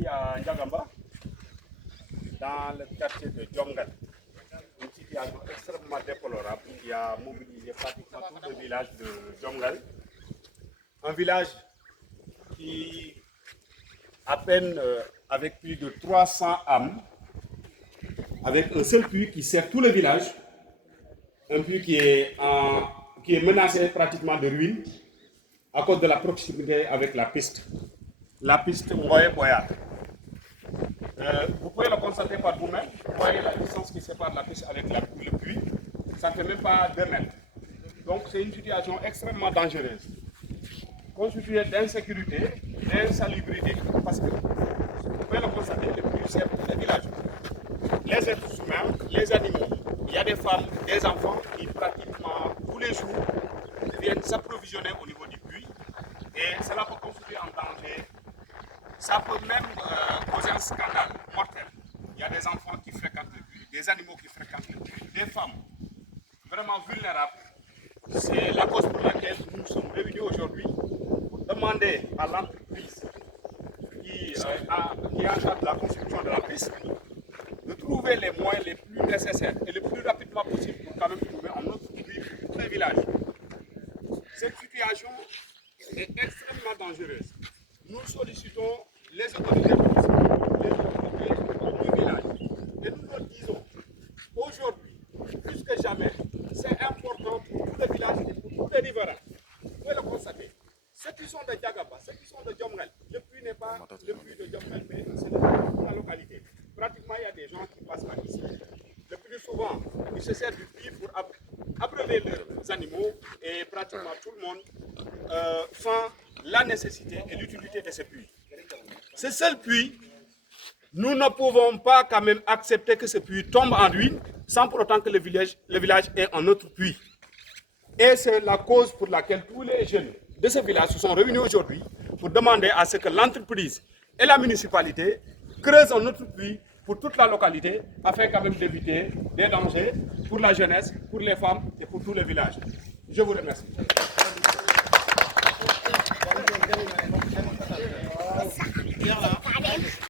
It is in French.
ici à Ndiagamba, dans le quartier de Djomgal. Une situation extrêmement déplorable qui a mobilisé pratiquement tout le village de Djomgal. Un village qui, à peine avec plus de 300 âmes, avec un seul puits qui sert tout le village, un puits qui est menacé pratiquement de ruine à cause de la proximité avec la piste Mboye-Boyard. Vous pouvez le constater par vous-même, vous voyez la distance qui sépare la piste avec le puits, ça ne fait même pas 2 mètres. Donc c'est une situation extrêmement dangereuse, constituée d'insécurité, d'insalubrité, parce que vous pouvez le constater, le puits sert tout le village. Les êtres humains, les animaux, il y a des femmes, des enfants qui pratiquement tous les jours viennent s'approvisionner au niveau du puits et cela peut constituer un danger. Ça peut même causer un scandale mortel. Il y a des enfants qui fréquentent le puits, des animaux qui fréquentent le puits, des femmes vraiment vulnérables. C'est la cause pour laquelle nous sommes réunis aujourd'hui pour demander à l'entreprise qui est en charge de la construction de la piste de trouver les moyens les plus nécessaires et le plus rapidement possible pour quand même trouver un autre puits pour tous les villages. Cette situation est extrêmement dangereuse. Nous sollicitons les autorités du village et nous leur disons aujourd'hui, plus que jamais, c'est important pour tous les villages et pour tous les riverains. Vous pouvez le constater. Ceux qui sont de Ndiagamba, ceux qui sont de Djomgal, le puits n'est pas le puits de Djomgal, mais c'est la localité. Pratiquement, il y a des gens qui passent par ici. Le plus souvent, ils se servent du puits pour abreuver leurs animaux et pratiquement tout le monde sent la nécessité et l'utilité de ce puits. Ce seul puits, nous ne pouvons pas quand même accepter que ce puits tombe en ruine sans pour autant que le village ait un autre puits. Et c'est la cause pour laquelle tous les jeunes de ce village se sont réunis aujourd'hui pour demander à ce que l'entreprise et la municipalité creusent un autre puits pour toute la localité afin quand même d'éviter des dangers pour la jeunesse, pour les femmes et pour tout le village. Je vous remercie.